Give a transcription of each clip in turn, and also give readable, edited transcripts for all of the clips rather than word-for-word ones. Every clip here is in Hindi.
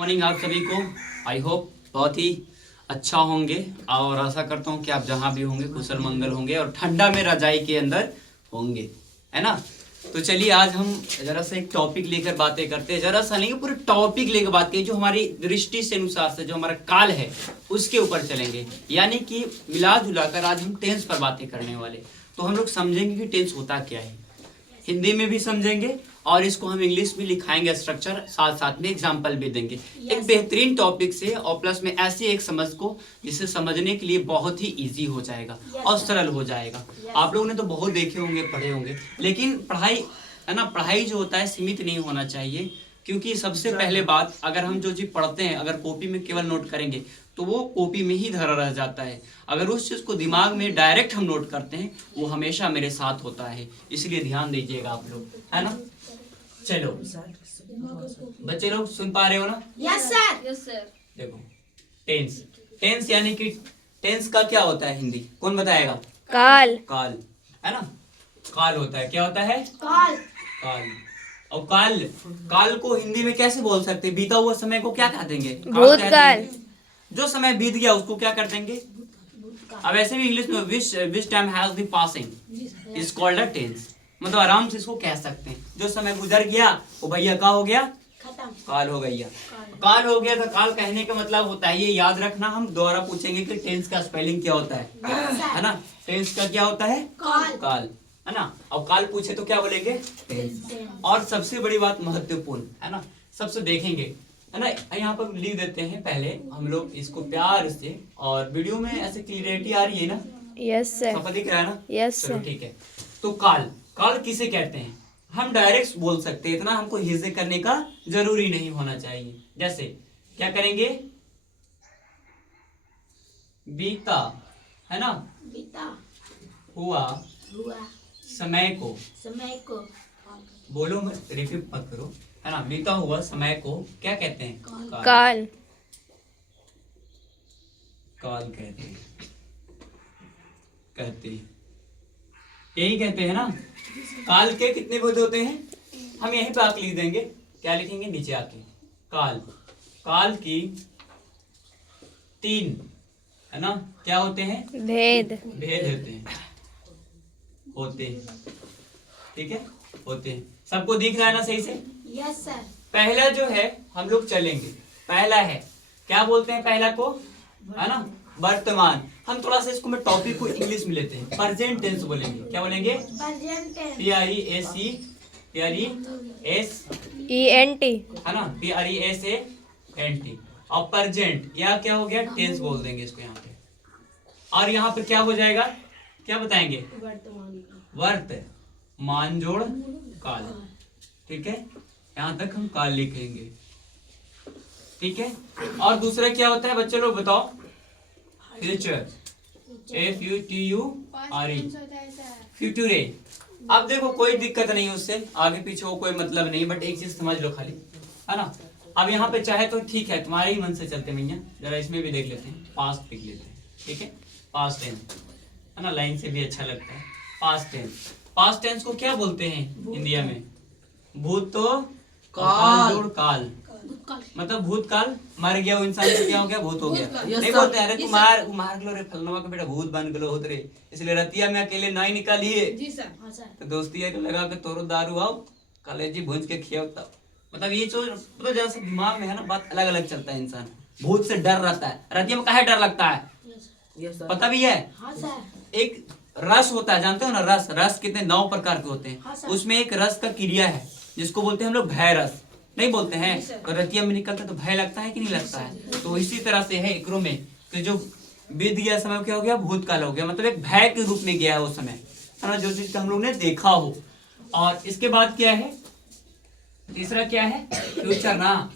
मॉर्निंग आप सभी को। आई होप बहुत ही अच्छा होंगे और आशा करता हूँ कि आप जहाँ भी होंगे कुशल मंगल होंगे और ठंडा में रजाई के अंदर होंगे, है ना। तो चलिए आज हम जरा सा एक टॉपिक लेकर बातें करते हैं। जरा सा नहीं, पूरे टॉपिक लेकर बात करें जो हमारी दृष्टि से अनुसार से जो हमारा काल है उसके ऊपर चलेंगे, यानी कि मिला जुला कर आज हम टेंस पर बातें करने वाले। तो हम लोग समझेंगे कि टेंस होता क्या है, हिंदी में भी समझेंगे और इसको हम इंग्लिश में लिखाएंगे स्ट्रक्चर, साथ साथ में एग्जाम्पल भी देंगे। एक बेहतरीन टॉपिक से और प्लस में ऐसी एक समझ को जिसे समझने के लिए बहुत ही इजी हो जाएगा और सरल हो जाएगा। आप लोगों ने तो बहुत देखे होंगे, पढ़े होंगे, लेकिन पढ़ाई है ना, पढ़ाई जो होता है सीमित नहीं होना चाहिए। क्योंकि सबसे पहले बात, अगर हम जो चीज पढ़ते हैं अगर कॉपी में केवल नोट करेंगे तो वो कॉपी में ही धरा रह जाता है। अगर उस चीज को दिमाग में डायरेक्ट हम नोट करते हैं वो हमेशा मेरे साथ होता है, इसलिए ध्यान दीजिएगा आप लोग, है ना। चलो बच्चे लोग सुन पा रहे हो ना? Yes sir. Yes sir. देखो टेंस, टेंस यानी कि टेंस का क्या होता है हिंदी, कौन बताएगा? काल। काल, है ना। काल होता है, क्या होता है? काल। काल। और काल, काल को हिंदी में कैसे बोल सकते हैं? बीता हुआ समय को क्या कह देंगे? भूतकाल। जो समय बीत गया उसको क्या कर देंगे? अब ऐसे भी इंग्लिश में which time has been passing is called a tense, मतलब आराम से इसको कह सकते हैं। जो समय गुजर गया वो भैया का हो गया? खत्म। काल हो गया। काल हो गया। तो काल कहने का मतलब होता है, ये याद रखना, हम दोबारा पूछेंगे कि टेंस का स्पेलिंग क्या होता है ना। टेंस का क्या होता है? काल। काल, है ना। और काल पूछे तो क्या बोलेंगे? टेंस। और सबसे बड़ी बात महत्वपूर्ण, है ना, सबसे देखेंगे, है ना। यहाँ पर लिख देते हैं पहले हम लोग इसको प्यार से, और वीडियो में ऐसे क्लियरिटी आ रही है ना? Yes sir. सब दिख रहा है ना? यस चलो सर। ठीक है। तो काल, काल किसे कहते हैं? हम डायरेक्ट बोल सकते हैं, इतना हमको हिस्से करने का जरूरी नहीं होना चाहिए। जैसे क्या करेंगे? बीता, है ना, बीता हुआ हुआ समय को, समय को बोलो मत, रिपीट मत करो, है ना। बीता हुआ समय को क्या कहते हैं? काल। काल कहते हैं, कहते हैं, यही कहते हैं ना। काल के कितने भेद होते हैं? हम यहीं पे आके लिख देंगे, क्या लिखेंगे नीचे आके? काल, काल की 3, है ना, क्या होते हैं? भेद। भेद होते हैं, होते हैं, ठीक है, होते हैं। सबको दिख रहा है ना सही से? Yes sir. पहला जो है हम लोग चलेंगे, पहला है, क्या बोलते हैं पहला को? है ना, वर्तमान। हम थोड़ा सा इसको मैं टॉपिक को इंग्लिश में लेते हैं, प्रेजेंट टेंस बोलेंगे। क्या बोलेंगे? Present tense. ENT। है ना, PRESENT। और प्रेजेंट या क्या हो गया? टेंस बोल देंगे इसको यहाँ पे। और यहाँ पे क्या हो जाएगा, क्या बताएंगे? वर्तमान। वर्तमान जोड़ काल, ठीक है। यहाँ तक हम काल लिखेंगे, ठीक है। और दूसरा क्या होता है बच्चे लोग बताओ? Future, FUTURE, फ्यूचरे। अब देखो कोई दिक्कत नहीं उससे, आगे पीछे हो कोई मतलब नहीं, बट एक चीज समझ लो खाली, है ना। अब यहाँ पे चाहे तो ठीक है, तुम्हारे ही मन से चलते भैया, जरा इसमें भी देख लेते हैं, पास्ट लिख लेते हैं, ठीक है। पास्ट टेंस, है ना, लाइन से भी अच्छा लगता है। पास्ट टेंस, पास्ट टेंस को क्या बोलते हैं इंडिया में? भूत तो काल जोड़ काल, मतलब भूतकाल, मर गया वो इंसान तो क्या हो गया? भूत हो गया। नहीं बोलते अरे तू मार गलो रे फलनवा का बेटा, भूत बन गलो होत रे, इसलिए रतिया में अकेले नहीं निकाली है जी सर। हाँ सर। तो दोस्ती है लगा के तोरो दारू आओ कलेजी भूंज के खियाओ तब। मतलब ये जो तो जैसे दिमाग में है ना, बात अलग अलग चलता है। इंसान भूत से डर रहता है, रतिया में काहे डर लगता है? पता भी है? हाँ सर। एक रस होता है, जानते हो ना, रस। रस कितने 9 प्रकार के होते हाँ हैं, सर। उसमें एक रस का क्रिया है जिसको बोलते हैं हम लोग भय रस, नहीं बोलते हैं? तो रतिया में निकलता तो भय लगता है कि नहीं लगता है? तो इसी तरह से है एकरो में कि जो बीत गया समय क्या हो गया? भूतकाल हो गया, मतलब एक भय के रूप में गया है वो समय, है ना, जो चीज हम लोग ने देखा हो। और इसके बाद क्या है? तीसरा क्या है? फ्यूचर ना,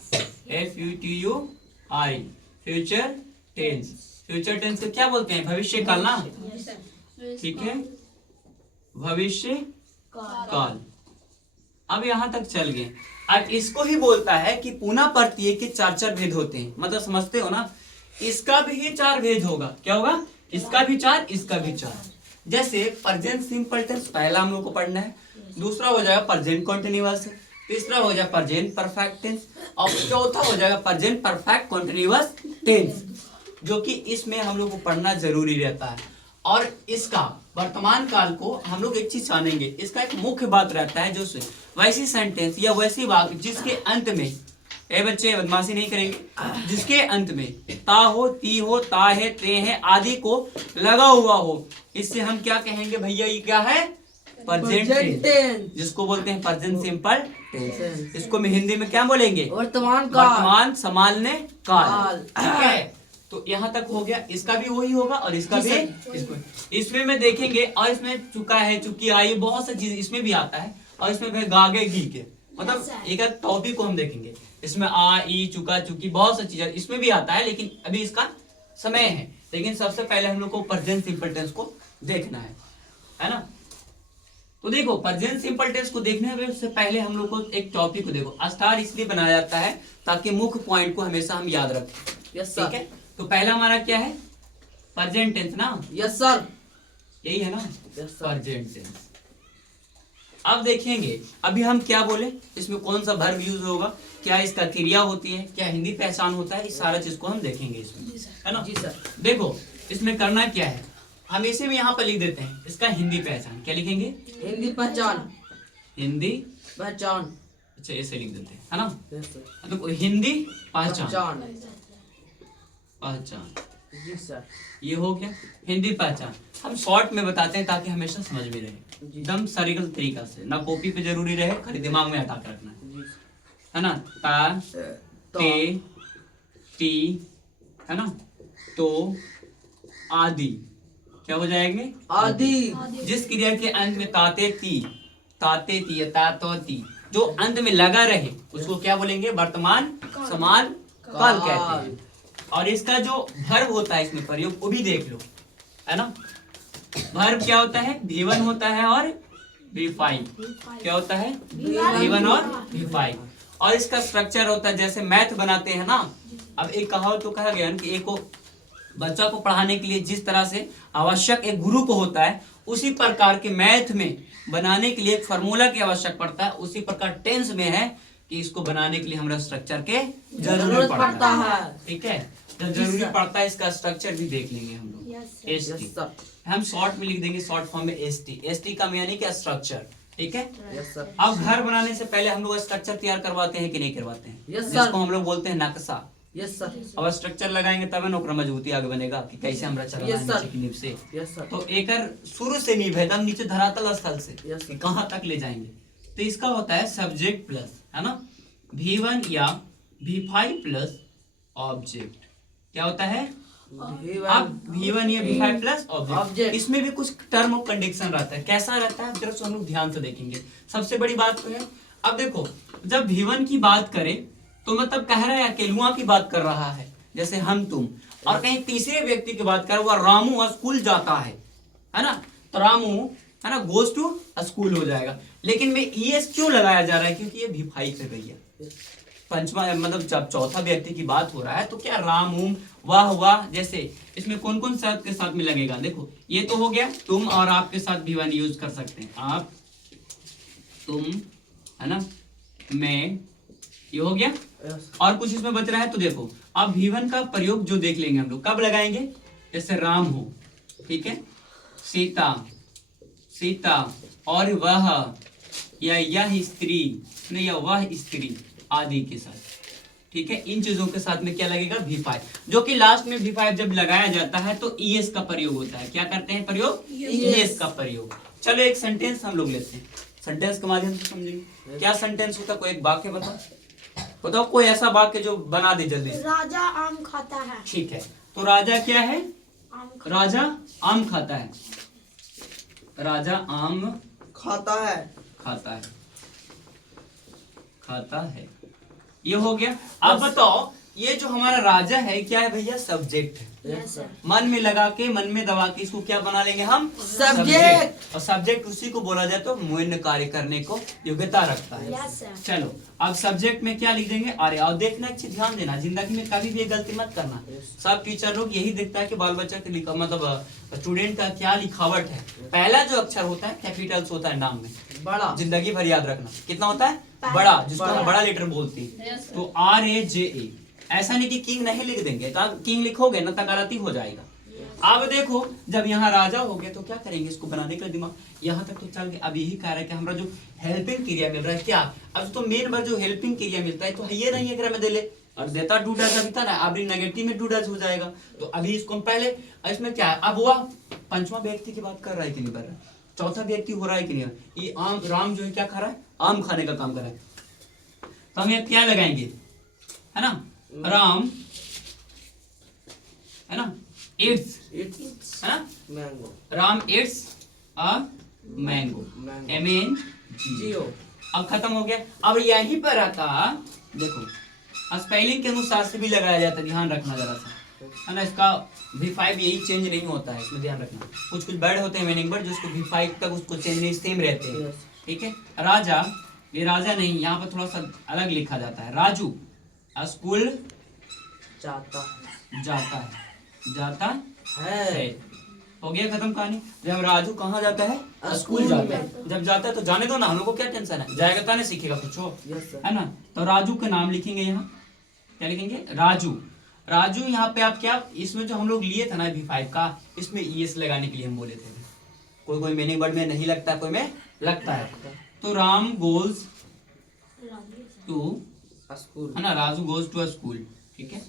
FUTURE, future tense. Future tense को क्या बोलते हैं? भविष्य काल ना, ठीक है, भविष्य काल। अब यहाँ तक चल गए। अब इसको ही बोलता है कि पुनः प्रत्यय के 4 भेद होते हैं, मतलब समझते हो ना। इसका भी 4 भेद होगा, क्या होगा? इसका भी 4, इसका भी 4। जैसे प्रेजेंट सिंपल टेंस पहला हम लोग को पढ़ना है, दूसरा हो जाएगा प्रेजेंट कंटिन्यूअस, तीसरा हो जाएगा प्रेजेंट परफेक्ट टेंस और चौथा हो जाएगा प्रेजेंट परफेक्ट कंटीन्यूअस टेंस, जो कि इसमें हम लोग को पढ़ना जरूरी रहता है। और इसका वर्तमान काल को हम लोग एक चीज जानेंगे, इसका एक मुख्य बात रहता है जो वैसी सेंटेंस या वैसी वाक्य जिसके अंत में, ए बच्चे बदमाशी नहीं करेंगे, जिसके अंत में ता हो, ती हो, ता है, ते है आदि को लगा हुआ हो, इससे हम क्या कहेंगे भैया? ये क्या है? प्रेजेंट टेंस, जिसको बोलते हैं प्रेजेंट सिंपल टेंस। इसको में हिंदी में क्या बोलेंगे? वर्तमान काल, वर्तमान संभालने काल। ठीक है, तो यहाँ तक हो गया। इसका भी वही होगा और इसका भी इसमें में देखेंगे। और इसमें चुका है, चुकी आई, बहुत सी चीज इसमें भी आता है। और इसमें भी गागे गी के, मतलब एक टॉपिक को हम देखेंगे। इसमें आ, ई, चुका, चुकी, बहुत सी चीजें इसमें भी आता है, लेकिन अभी इसका समय है। लेकिन सबसे पहले हम लोग को प्रेजेंट सिंपल टेंस को देखना है ना। तो देखो, प्रेजेंट सिंपल टेंस को देखने से पहले हम लोग को एक टॉपिक को देखो। स्टार इसलिए बनाया जाता है ताकि मुख्य पॉइंट को हमेशा हम याद रखें। Yes sir. ठीक है, तो पहला हमारा क्या है? प्रेजेंट टेंस ना। Yes sir. यही है ना, यस सर। Present tense. अब देखेंगे अभी हम क्या बोले, इसमें कौन सा वर्ब यूज होगा, क्या इसका क्रिया होती है, क्या हिंदी पहचान होता है, इस सारा चीज को हम देखेंगे इसमें, है ना। जी सर। देखो, इसमें करना क्या है, हम इसे भी यहाँ पर लिख देते हैं, इसका हिंदी पहचान। क्या लिखेंगे? हिंदी पहचान। हिंदी पहचान। अच्छा, ऐसे लिख देते हैं, है ना। Yes sir. देखो, हिंदी पहचान। पहचान। पहचान, जी सर। ये हो गया हिंदी पहचान। हम शॉर्ट में बताते हैं ताकि हमेशा समझ में रहे, एकदम सरल तरीका से, ना कॉपी पे जरूरी रहे, खाली दिमाग में हटा कर रखना है ना। ता, ते, ती, है ना, तो, आदि क्या हो जाएंगे? आदि। जिस क्रिया के अंत में ताते ती, ताते ती, ता, तो, ती, जो अंत में लगा रहे उसको क्या बोलेंगे? वर्तमान समान काल कहते हैं। और इसका जो वर्ब होता है इसमें प्रयोग, वो भी देख लो, है ना। वर्ब क्या होता है? V1 होता है और V5। क्या होता है? V1 और V5। और इसका स्ट्रक्चर होता है जैसे मैथ बनाते हैं ना। अब एक कहावत तो कहा गया कि एक को बच्चा को पढ़ाने के लिए जिस तरह से आवश्यक एक गुरु को होता है, उसी प्रकार के मैथ में बनाने के लिए एक फार्मूला की आवश्यक पड़ता है। उसी प्रकार टेंस में है कि इसको बनाने के लिए हमारा स्ट्रक्चर के जरूरत पड़ता है। ठीक है, जब जरूरी पड़ता है इसका स्ट्रक्चर भी देख लेंगे हम लोग। एसटी हम शॉर्ट में लिख देंगे, शॉर्ट फॉर्म में एसटी। एसटी का यानी क्या? स्ट्रक्चर। ठीक है। Yes sir. अब घर बनाने से पहले हम लोग स्ट्रक्चर तैयार करवाते हैं कि नहीं करवाते हैं? Yes sir. जिसको हम लोग बोलते हैं नक्शा। Yes sir. और स्ट्रक्चर लगाएंगे तब ना ओकरा मजबूती आगे बनेगा कि कैसे हमरा चलना है Yes, sir. नीचे की नींव से। Yes sir. तो एकर शुरू से नींव है, एकदम नीचे धरातल स्थल से Yes, sir. कहाँ तक ले जाएंगे। तो इसका होता है सब्जेक्ट प्लस, है ना, V1 या V5 प्लस ऑब्जेक्ट। क्या होता है? अब V1 या V5 प्लस ऑब्जेक्ट। इसमें भी कुछ टर्म और कंडीशन रहता है। कैसा रहता है जरा हम लोग ध्यान से देखेंगे। सबसे बड़ी बात तो है, अब देखो, जब V1 की बात करें तो मतलब कह रहा है अकेलुआ की बात कर रहा है, जैसे हम तुम, और कहीं तीसरे व्यक्ति की बात कर, वो रामू स्कूल जाता है ना, तो रामू, है ना, गोज टू स्कूल हो जाएगा। लेकिन में ES क्यों लगाया जा रहा है? क्योंकि ये V5 पे गई है। पंचमा मतलब जब चौथा व्यक्ति की बात हो रहा है तो क्या राम, वाह वाह, जैसे इसमें कौन कौन शब्द के साथ में लगेगा? देखो, ये तो हो गया तुम और आपके साथ V1 यूज कर सकते हैं। आप, तुम, है ना, मैं, ये हो गया। और कुछ इसमें बच रहा है तो देखो, अब V1 का प्रयोग जो देख लेंगे हम लोग, कब लगाएंगे? जैसे राम हो, ठीक है, सीता, सीता, और वह या यह स्त्री, नहीं, या वह स्त्री आदि के साथ। ठीक है, इन चीजों के साथ में क्या लगेगा? V5, जो कि लास्ट में V5 जब लगाया जाता है तो ES का प्रयोग होता है। क्या करते हैं प्रयोग? ES का प्रयोग। चलो एक सेंटेंस हम लोग लेते हैं, सेंटेंस के माध्यम से समझेंगे। क्या सेंटेंस होता है? कोई एक वाक्य बताओ, कोई ऐसा वाक्य जो बना दे जल्दी से। राजा आम खाता है। ठीक है, तो राजा क्या है? राजा आम खाता है। राजा आम खाता है। खाता है, खाता है, ये हो गया। अब बताओ, ये जो हमारा राजा है क्या है भैया? सब्जेक्ट है। Yes sir. मन में लगा के, मन में दबा के इसको क्या बना लेंगे हम? सब्जेक्ट। और सब्जेक्ट उसी को बोला जाए तो मूल्य कार्य करने को योग्यता रखता है। Yes sir. चलो, अब सब्जेक्ट में क्या लिख देंगे? अरे, और देखना, एक चीज ध्यान देना, जिंदगी में कभी भी ये गलती मत करना। सब टीचर लोग यही देखता है कि बाल बच्चा के लिखा, मतलब स्टूडेंट का क्या लिखावट है। पहला जो अक्षर होता है कैपिटल्स होता है नाम में, बड़ा। जिंदगी भर याद रखना। कितना होता है? बड़ा, जिसको हम बड़ा। बड़ा लेटर बोलते हैं, तो RAJA। ऐसा नहीं कि किंग नहीं लिख देंगे, तो आप किंग लिखोगे ना तो गलती हो जाएगा। अब देखो जब यहाँ राजा हो गया तो क्या करेंगे, इसको बनाने का दिमाग यहाँ तक तो चल गया। अब यही कह रहा है कि हमारा जो हेल्पिंग क्रिया मिल रहा है क्या, अब तो मेन बार जो हेल्पिंग क्रिया मिलता है तो ये नहीं है कि मैं दे ले और देता डू डज अभी था ना, अभी नेगेटिव में डू डज हो जाएगा। तो अभी इसको हम पहले, इसमें क्या है, अब हुआ पंचवा व्यक्ति की बात कर रहा है कि नहीं कर रहा है, चौथा व्यक्ति हो रहा है कि नहीं, ये आम राम जो है क्या खा रहा है, आम खाने का काम कर रहा है। तो हम यहाँ क्या लगाएंगे, है ना, राम, है ना, इट्स, है ना, mango, Ram it's a mango, MANGO। अब खत्म हो गया। अब यहीं पर आता, देखो स्पेलिंग के अनुसार से भी लगाया जाता है, ध्यान रखना जरा सा, है ना, इसका V5 यही चेंज नहीं होता है, इसमें ध्यान रखना। कुछ कुछ वर्ड होते हैं मीनिंग वर्ड जिसको V5 तक उसको चेंज नहीं, सेम रहते हैं, ठीक है। राजा, ये राजा नहीं, यहाँ पर थोड़ा सा अलग लिखा जाता है, राजू स्कूल जाता जाता है, जाता है। है। हो गया खत्म कहानी। जब राजू कहाँ जाता है, स्कूल जाता है। जब जाता है तो जाने दो ना, हम लोग को क्या टेंशन है, जाएगा तो नहीं सीखेगा कुछ हो, यस सर। है ना। तो राजू का नाम लिखेंगे यहाँ, क्या लिखेंगे, राजू। राजू यहाँ पे आप क्या, इसमें जो हम लोग लिए थे ना V5 का, इसमें ES लगाने के लिए हम बोले थे। कोई कोई मीनिंग वर्ड में नहीं लगता, कोई में लगता है। तो राम गोज टू स्कूल, है ना, राजू गोज टू स्कूल, ठीक है।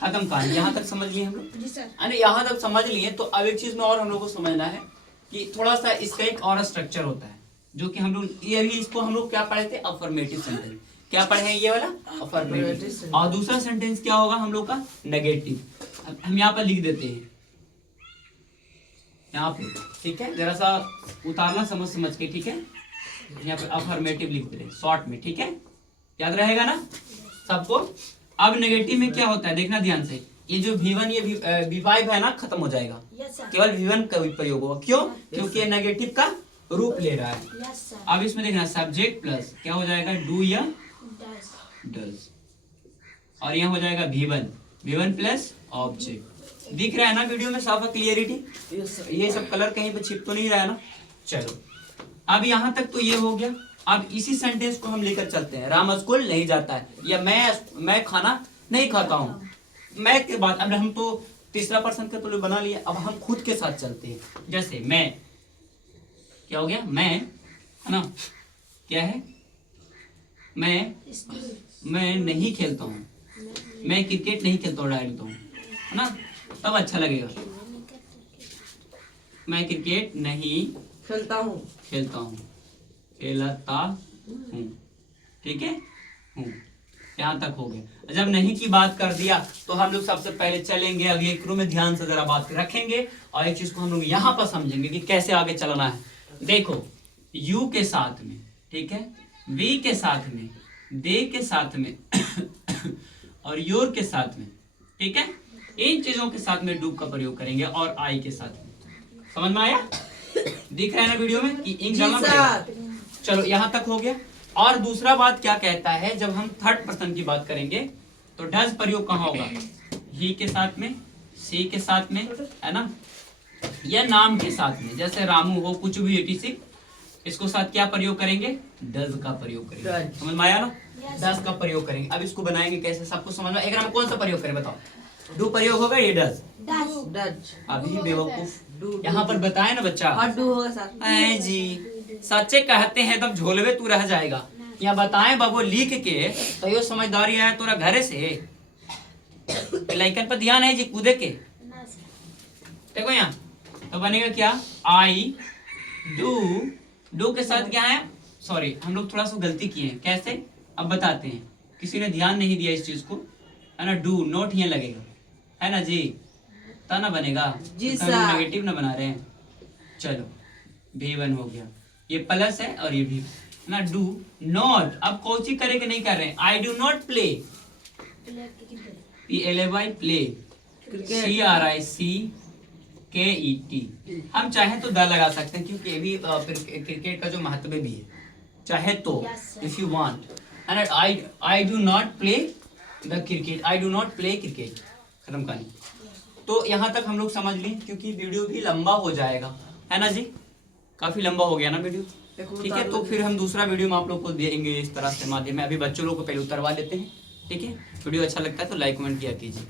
खत्म कहानी, यहाँ तक समझ लिए हम लोग। जी सर। अरे यहाँ तक समझ लिए तो अब एक चीज में और हम लोग को समझना है कि थोड़ा सा इसका एक और स्ट्रक्चर होता है, जो कि हम लोग ये भी, इसको हम लोग क्या पढ़े थे, अफर्मेटिव सेंटेंस। क्या पढ़े हैं ये वाला, अफर्मेटिव। और दूसरा सेंटेंस क्या होगा हम लोग का, नेगेटिव। हम यहाँ पर लिख देते हैं, यहाँ पे, ठीक है, जरा सा उतारना समझ समझ के, ठीक है। यहाँ पे अफर्मेटिव लिख दे शॉर्ट में, ठीक है, याद रहेगा ना सबको। अब नेगेटिव में क्या होता है, देखना ध्यान से, ये जो V1 ये V5 है ना, खत्म हो जाएगा, यस सर। केवल V1 का भी प्रयोग होगा। क्यों, क्योंकि ये नेगेटिव का रूप ले रहा है। Yes sir. अब इसमें देखना सब्जेक्ट प्लस क्या हो जाएगा, डू या डज। डज, और यहाँ हो जाएगा V1 प्लस ऑब्जेक्ट। दिख रहा है ना वीडियो में साफ क्लियरिटी, यस सर। ये सब कलर कहीं पे छिप तो नहीं रहा है ना। चलो अब यहाँ तक तो ये हो गया। अब इसी सेंटेंस को हम लेकर चलते हैं, राम स्कूल नहीं जाता है, या मैं खाना नहीं खाता हूँ। मैं के बाद अब हम तो तीसरा पर्सन का तो बना लिया, अब हम खुद के साथ चलते हैं। जैसे मैं, क्या हो गया, मैं, है ना, क्या है, मैं नहीं खेलता हूँ, मैं क्रिकेट नहीं खेलता हूँ, डायरेक्ट हूँ, है ना, तब अच्छा लगेगा। मैं क्रिकेट नहीं खेलता हूँ, खेलता हूँ, खेलता हूँ, ठीक है, हूँ, यहाँ तक हो गया। जब नहीं की बात कर दिया तो हम लोग सबसे पहले चलेंगे, अब ये क्रू में ध्यान से जरा बात रखेंगे और एक चीज को हम लोग यहाँ पर समझेंगे कि कैसे आगे चलना है। देखो यू के साथ में, ठीक है, वी के साथ में, दे के साथ में और योर के साथ में, ठीक है, इन चीजों के साथ में डू का प्रयोग करेंगे और आई के साथ में। समझ में आया, दिख रहा है ना वीडियो में कि इंक डालना पड़ेगा। चलो यहाँ तक हो गया। और दूसरा बात क्या कहता है, जब हम थर्ड पर्सन की बात करेंगे तो डज प्रयोग कहाँ होगा, ही के साथ में, सी के साथ में, है ना, या नाम के साथ में। जैसे रामू हो, कुछ भी 86, इसको साथ क्या प्रयोग करेंगे, डज का प्रयोग करेंगे। समझ में आया ना, डज का प्रयोग करेंगे। अब इसको बनाएंगे कैसे, सबको समझ में, एक में कौन सा प्रयोग करें बताओ, डू प्रयोग होगा, ये डज। डज, अभी बेवकूफ यहाँ पर बताए ना बच्चा, और डू होगा सर। ऐ जी सच्चे कहते हैं तब झोलवे तू रह जाएगा। या बताएं बाबू लिख के तो यो समझदारी आया तोरा घरे से, लाइकन पर ध्यान है जी कूदे के। देखो यहाँ तो बनेगा क्या, आई डू के साथ क्या है, सॉरी हम लोग थोड़ा सा गलती किए हैं, कैसे अब बताते हैं, किसी ने ध्यान नहीं दिया इस चीज को, है ना। डू नोट यहाँ लगेगा, है ना जी, ता ना बनेगा जी तो सर। नेगेटिव ना बना रहे हैं। चलो V1 हो गया, ये प्लस है और ये भी ना। डू नॉट, अब कोची करे कि नहीं कर रहे हैं, I do not play, PLAY play, CRICKET। हम चाहे तो द लगा सकते हैं क्योंकि ये भी क्रिकेट का जो महत्व भी है, चाहे तो if you want, and I do not play the cricket, I do not play cricket. खत्म कहानी। तो यहाँ तक हम लोग समझ लें क्योंकि वीडियो भी लंबा हो जाएगा, है ना जी, काफी लंबा हो गया ना वीडियो। ठीक है, तो फिर हम दूसरा वीडियो में आप लोग को देंगे इस तरह से माध्यम में। अभी बच्चों लोग को पहले उतरवा लेते हैं, ठीक है। वीडियो अच्छा लगता है तो लाइक कमेंट किया कीजिए।